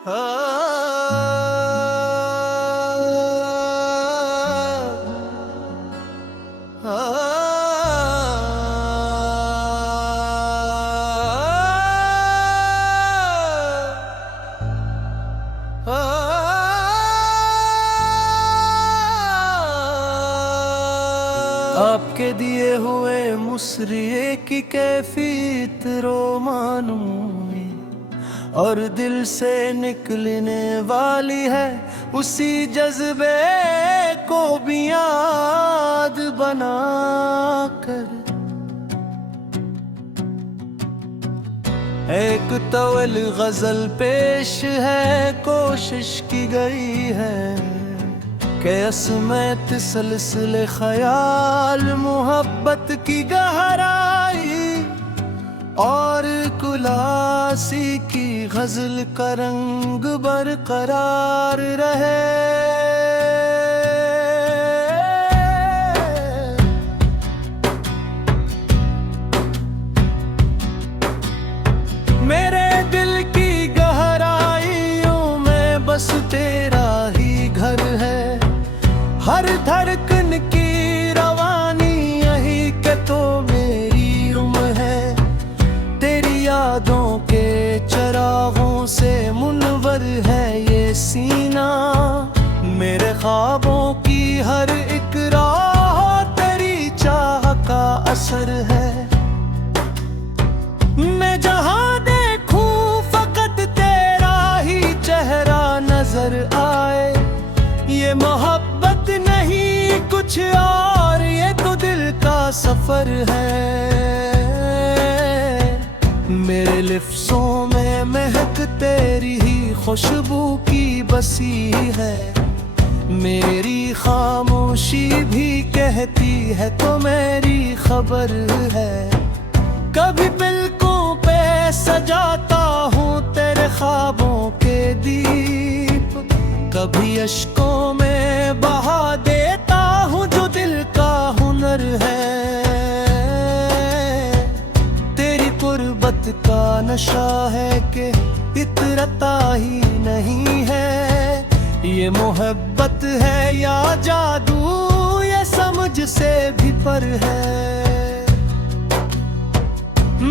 आपके दिए हुए मुसरिए की कैफियत रोमानूं और दिल से निकलने वाली है उसी जज्बे को भी याद बना कर एक तवल गजल पेश है। कोशिश की गई है कि असमत सलसिले ख्याल मोहब्बत की गहराई और कुलासी की गजल का रंग बरकरार रहे। मेरे दिल की गहराइयों में बस तेरा ही घर है। हर धड़कन की रवानी यही के तो मेरी उम्र है। तेरी यादों के चरागों से मुनवर है ये सीना। मेरे ख्वाबों की हर एक राह तेरी चाह का असर है। मैं जहां देखूं फकत तेरा ही चेहरा नजर आए। ये मोहब्बत नहीं कुछ और, ये तो दिल का सफर है। मेरे लिफ्ज़ों में महक तेरी ही खुशबू की बसी है। मेरी खामोशी भी कहती है तो मेरी खबर है। कभी पलकों पे सजाता हूँ तेरे ख्वाबों के दीप, कभी अश्कों में बहा देता हूँ जो दिल का हुनर है। तेरी कुर्बत का नशा है कि इतरता ही नहीं है। ये मोहब्बत है या जादू ये समझ से भी पर है।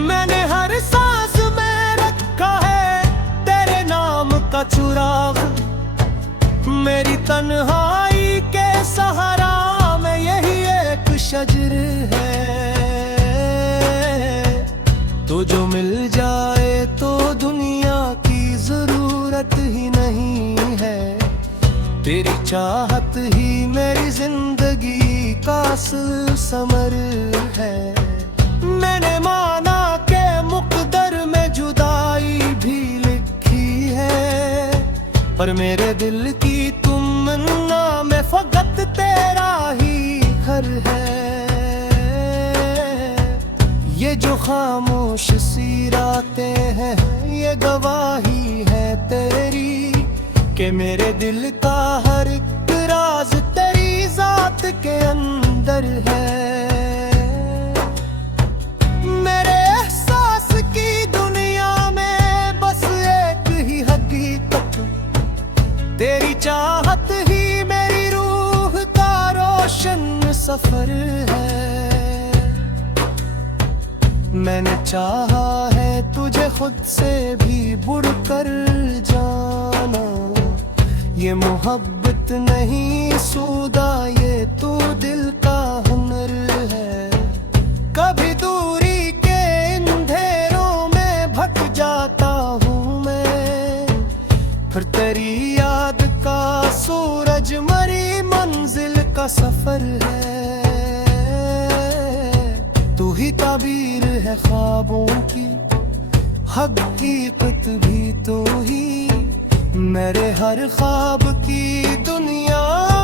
मैंने हर सांस में रखा है तेरे नाम का चुराग। मेरी तन्हाई के सहारा में यही एक शजर है। तो जो मिल जाए तो दुनिया की जरूरत ही नहीं है। तेरी चाहत ही मेरी जिंदगी का समर है। मैंने माना के मुकद्दर में जुदाई भी लिखी है, पर मेरे दिल की तमन्ना में फकत तेरा ही घर है। ये जो खामोश सी रातें हैं ये गवाही है तेरी कि मेरे दिल का हर एक राज तेरी जात के अंदर है। मेरे एहसास की दुनिया में बस एक ही हकीकत, तेरी चाहत ही मेरी रूह का रोशन सफर है। मैंने चाहा है तुझे खुद से भी बढ़कर जाना। ये मोहब्बत नहीं सूदा ये तो दिल का हुनर है। कभी दूरी के अंधेरों में भटक जाता हूँ मैं, फिर तेरी याद का सूरज मरी मंजिल का सफर है। तू ही ताबीर है ख्वाबों की, हकीकत भी तो ही। मेरे हर ख्वाब की दुनिया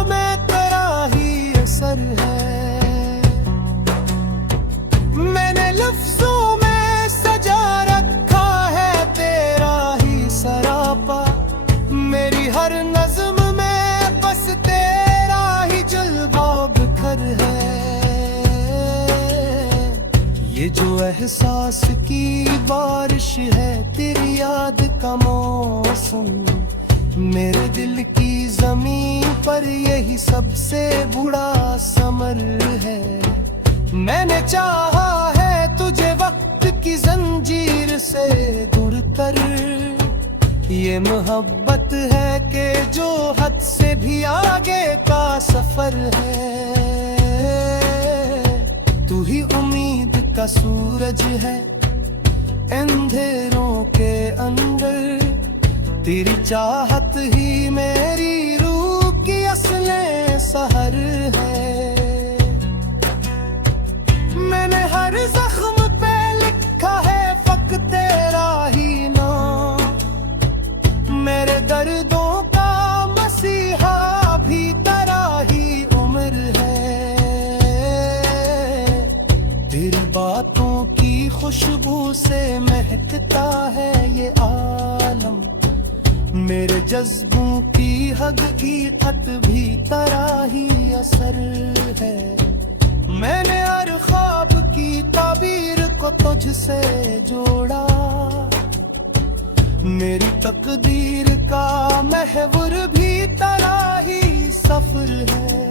में तेरा ही असर है। मैंने लफ्जों में सजा रखा है तेरा ही सरापा। मेरी हर नज़्म में बस तेरा ही जलवा बिखर है। ये जो एहसास की बारिश है, तेरी याद का मौसम, मेरे दिल की जमीन पर यही सबसे बुरा समर है। मैंने चाहा है तुझे वक्त की जंजीर से दूर कर, ये मोहब्बत है कि जो हद से भी आगे का सफर है। तू ही उम्मीद का सूरज है अंधेरों के अंदर, तेरी चाहत ही मेरी रूह की असले सहर है। मैंने हर जख्म पे लिखा है फक तेरा ही नाम, मेरे दर्दों का मसीहा भी तेरा ही उम्र है। तेरी बातों की खुशबू से महकता है ये आलम, मेरे जज्बों की हकीकत भी तेरा ही असर है। मैंने हर ख्वाब की ताबीर को तुझसे जोड़ा, मेरी तकदीर का महवर भी तेरा ही सफर है।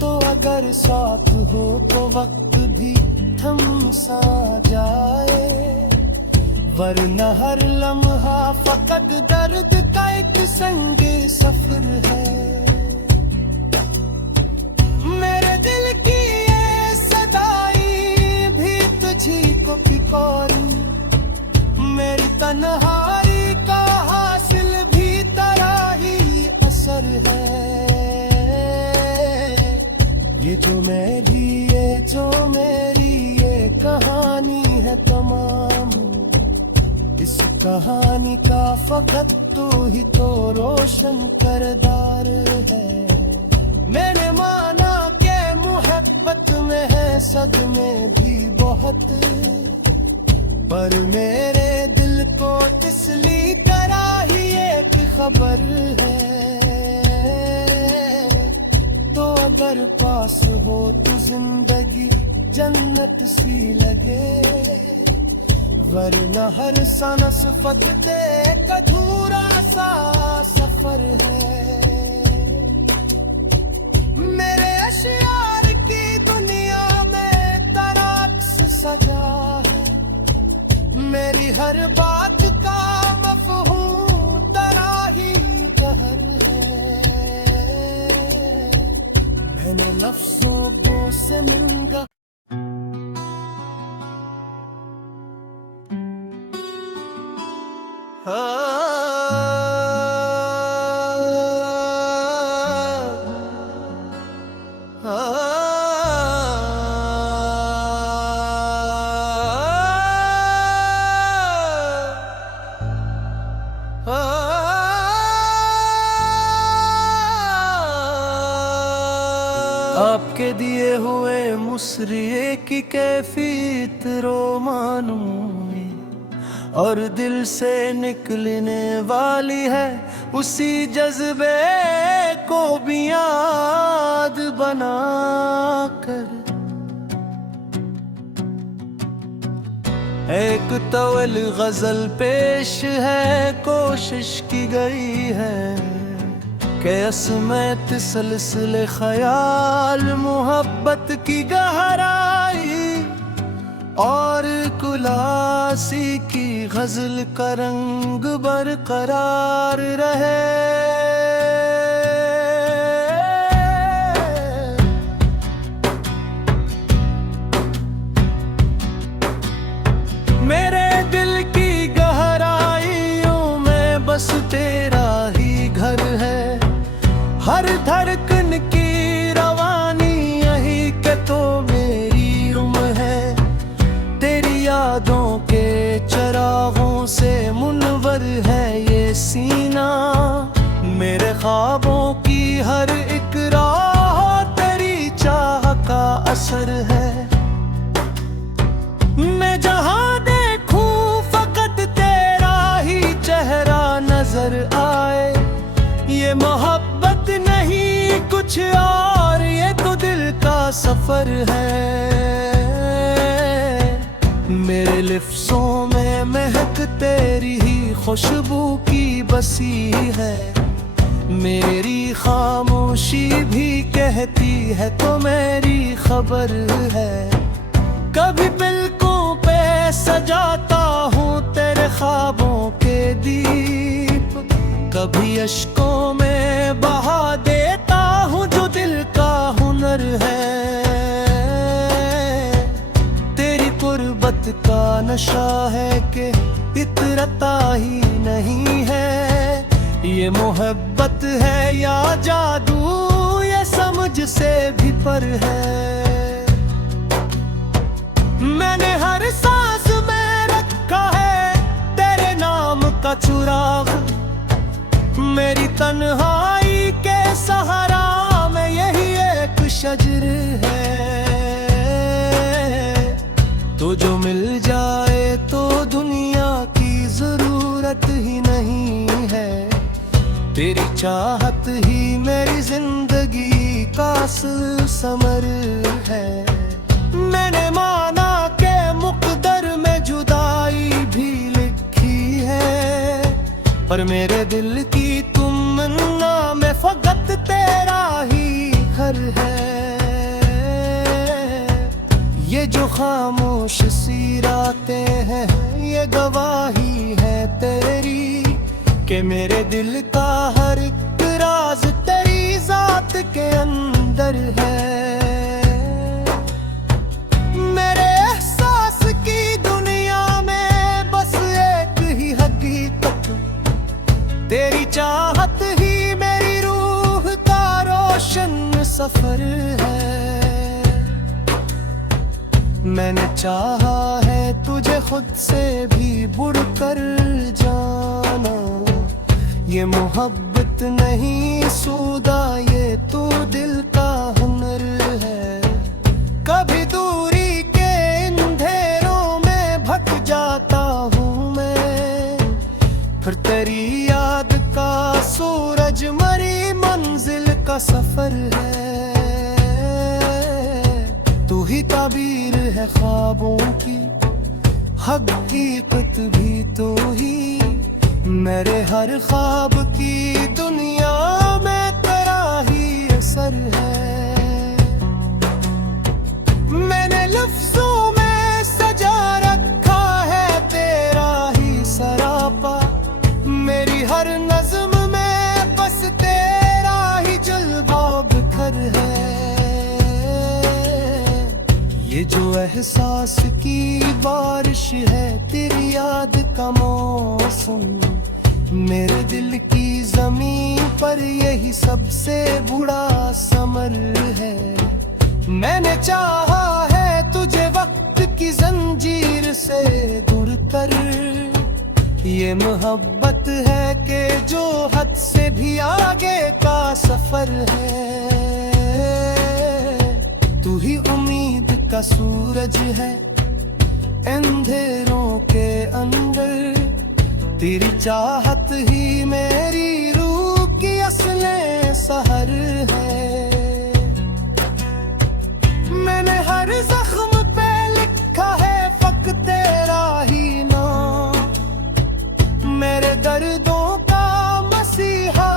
तो अगर साथ हो तो वक्त भी थम सा जाए, वरना हर लम्हा फकत दर्द का एक संग सफर है। मेरे दिल की ये सदाई भी तुझी को पिकोरी, मेरी तन्हाई का हासिल भी तेरा ही असर है। ये जो मेरी ये जो मेरी ये कहानी है तमाम, इस कहानी का फकत तू ही तो रोशन करदार है। मैंने माना के मोहब्बत में है सदमे भी बहुत, पर मेरे दिल को इसलिए करा ही एक खबर है। तो अगर पास हो तो जिंदगी जन्नत सी लगे, वरना हर सांस फकते एक अधूरा सा सफर है। मेरे अशियार की दुनिया में तराक्स सजा है, मेरी हर बात का मफहूम तेरा ही कहर है। मैंने लफ्जों से मिलगा आपके दिए हुए मुसरिए की कैफियत रोमानों में, और दिल से निकलने वाली है उसी जज्बे को भी याद बना कर। एक तवल गजल पेश है, कोशिश की गई है कि असमत सिलसिले ख्याल मोहब्बत की गहराई और कुलासी की गजल का रंग बरकरार रहे। मेरे दिल की गहराइयों में बस तेरा ही घर है, हर धड़कन की रवानी यही के तो मेरी उम्र है। तेरी यादों के चरागों से मुनवर है ये सीना, मेरे ख्वाबों की हर एक राह तेरी चाह का असर है। मैं जहां देखूं फकत तेरा ही चेहरा नजर आ सफर है। मेरे लिफ्ज़ों में महक तेरी ही खुशबू की बसी है। मेरी खामोशी भी कहती है तो मेरी खबर है। कभी पलकों पे सजाता हूँ तेरे ख्वाबों के दीप, कभी अश्कों में बहा देता हूँ जो दिल का हुनर है। तेरी कुर्बत का नशा है कि इतरता ही नहीं है। ये मोहब्बत है या जादू, ये समझ से भी पर है। मैंने हर सांस में रखा है तेरे नाम का चुराग। मेरी तन्हाई के सहारा में यही एक शजर है। तो जो मिल जाए तो दुनिया की जरूरत ही नहीं है। तेरी चाहत ही मेरी जिंदगी का समर है। मैंने माना के मुकद्दर में जुदाई भी लिखी है, पर मेरे दिल की तमन्ना में फकत तेरा ही घर है। ये जो खामोश सी रातें हैं ये गवाही है तेरी, कि मेरे दिल का हर एक राज तेरी जात के अंदर है। मेरे एहसास की दुनिया में बस एक ही हकीकत, तेरी चाहत ही मेरी रूह का रोशन सफर है। मैंने चाहा है तुझे खुद से भी बढ़कर जाना। ये मोहब्बत नहीं सूदा, ये तू दिल का हुनर है। कभी दूरी के अंधेरों में भटक जाता हूँ मैं, फिर तेरी याद का सूरज मरी मंजिल का सफर है। तू ही ताबीर है ख्वाबों की, हकीकत भी तू ही। मेरे हर ख्वाब की दुनिया में तेरा ही असर है। मैंने लफ्जों में सजा रखा है तेरा ही सरापा। मेरी हर नज़्म में बस तेरा ही जलवा बिखर है। ये जो एहसास की बारिश है तेरी याद का मौसम, मेरे दिल की जमीन पर यही सबसे बुरा समर है। मैंने चाहा है तुझे वक्त की जंजीर से दूर कर। ये मोहब्बत है कि जो हद से भी आगे का सफर है। तू ही उम्मीद का सूरज है अंधेरों के अंदर। तेरी चाहत ही मेरी रूह की असले सहर है। मैंने हर जख्म पे लिखा है फक़्त तेरा ही नाम। मेरे दर्दों का मसीहा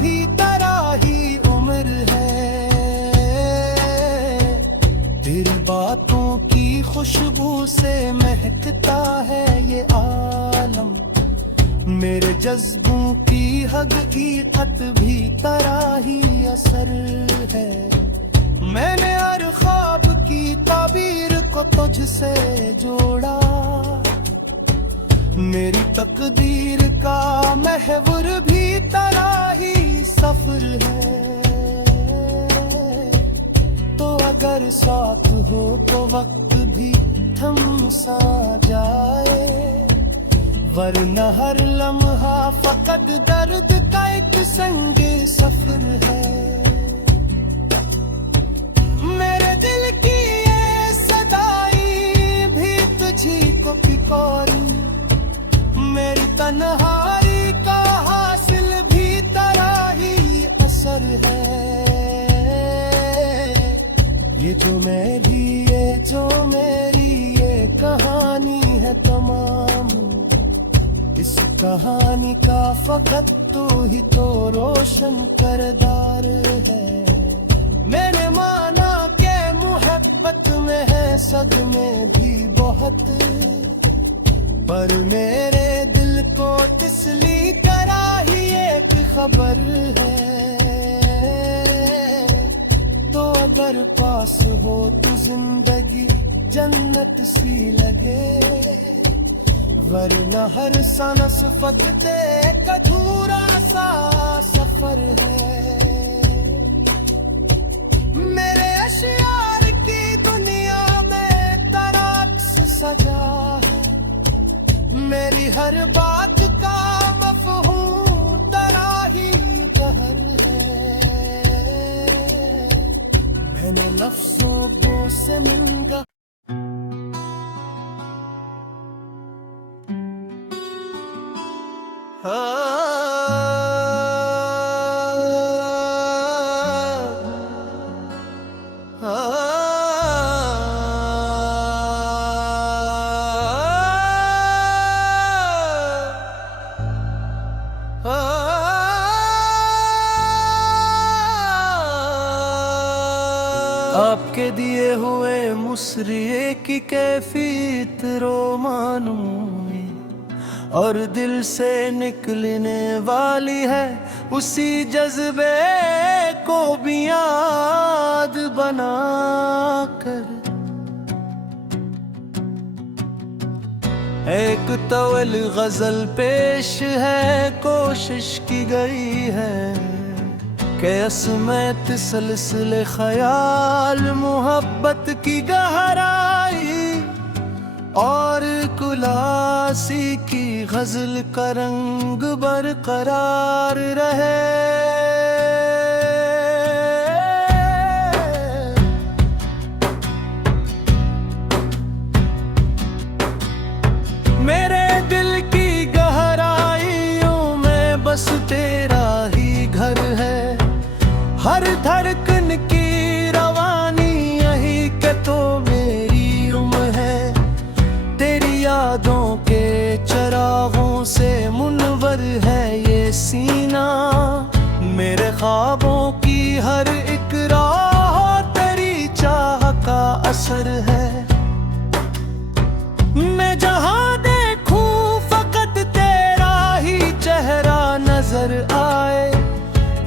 भी तेरा ही उम्र है। तेरी बातों की खुशबू से महकता है ये आलम। मेरे जज्बों की हकीकत भी तेरा ही असर है। मैंने हर ख्वाब की ताबीर को तुझसे जोड़ा। मेरी तकदीर का महवर भी तेरा ही सफर है। तो अगर साथ हो तो वक्त भी थम सा जाए, वरना हर लम्हा फकत दर्द का एक संग सफर है। मेरे दिल की ये सदाई भी तुझी को पिकोरी। मेरी तन्हाई का हासिल भी तेरा ही असर है। ये जो कहानी का फकत तू ही तो रोशन करदार है। मैंने माना के मोहब्बत में है सदमे भी बहुत, पर मेरे दिल को तसली करा ही एक खबर है। तो अगर पास हो तो जिंदगी जन्नत सी लगे, वरना हर सांस फकत एक अधूरा सा सफर है। मेरे अशियार की दुनिया में तराक्स सजा है, मेरी हर बात का मफहूम तराही बहर है। मैंने लफ्जों से मंगा आपके दिए हुए मुसरिए की कैफियत रोमानों में, और दिल से निकलने वाली है उसी जज्बे को भी याद बना कर। एक तवल गजल पेश है, कोशिश की गई है कि असमत सिलसिले ख्याल मोहब्बत की गहराई और कुलासी की गजल का रंग बरकरार रहे। मेरे दिल की गहराइयों में बस तेरा ही घर है, हर धड़कन की रवानी यही के तो मेरी उम्र है। तेरी यादों के चरागों से मुनवर है ये सीना, मेरे ख्वाबों की हर एक राह तेरी चाह का असर है। मैं जहां देखूं फकत तेरा ही चेहरा नजर आए,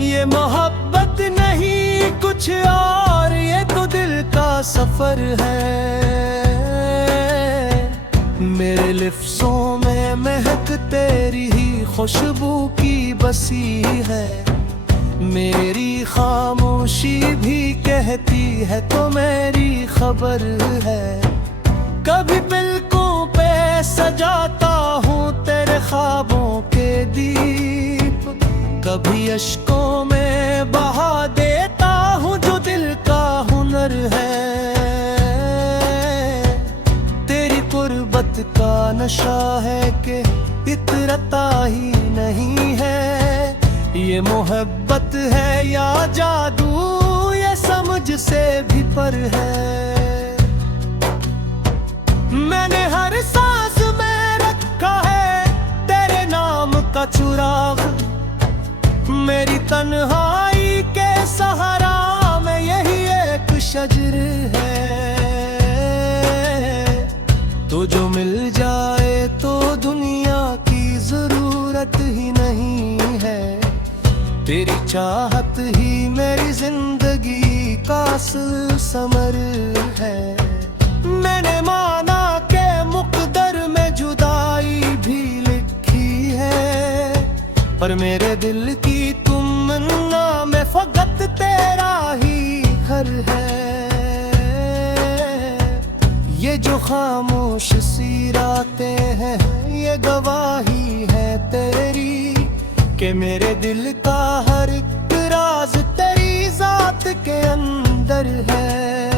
ये मोहब्बत नहीं कुछ और, ये तो दिल का सफर है। मेरे लिफ्ज़ों में महक तेरी ही खुशबू की बसी है, मेरी खामोशी भी कहती है तो मेरी खबर है। कभी पलकों पे सजाता हूँ तेरे ख्वाबों के दीप, कभी अश्कों में बहा देता हूँ जो दिल का हुनर है। तेरी कुर्बत का नशा है कि इतरता ही नहीं है, ये मोहब्बत है या जादू ये समझ से भी पर है। मैंने हर सांस में रखा है तेरे नाम का चुराग, मेरी तन्हाई के सहारा में यही एक शजर है। तो जो मिल जाए तो दुनिया की जरूरत ही नहीं है, तेरी चाहत ही मेरी जिंदगी का समर है। मैंने माना के मुकद्दर में जुदाई भी लिखी है, पर मेरे दिल की तमन्ना में फकत तेरा ही घर है। ये जो खामोश सी रातें हैं ये गवाही है तेरी, कि मेरे दिल का हर एक राज तेरी जात के अंदर है।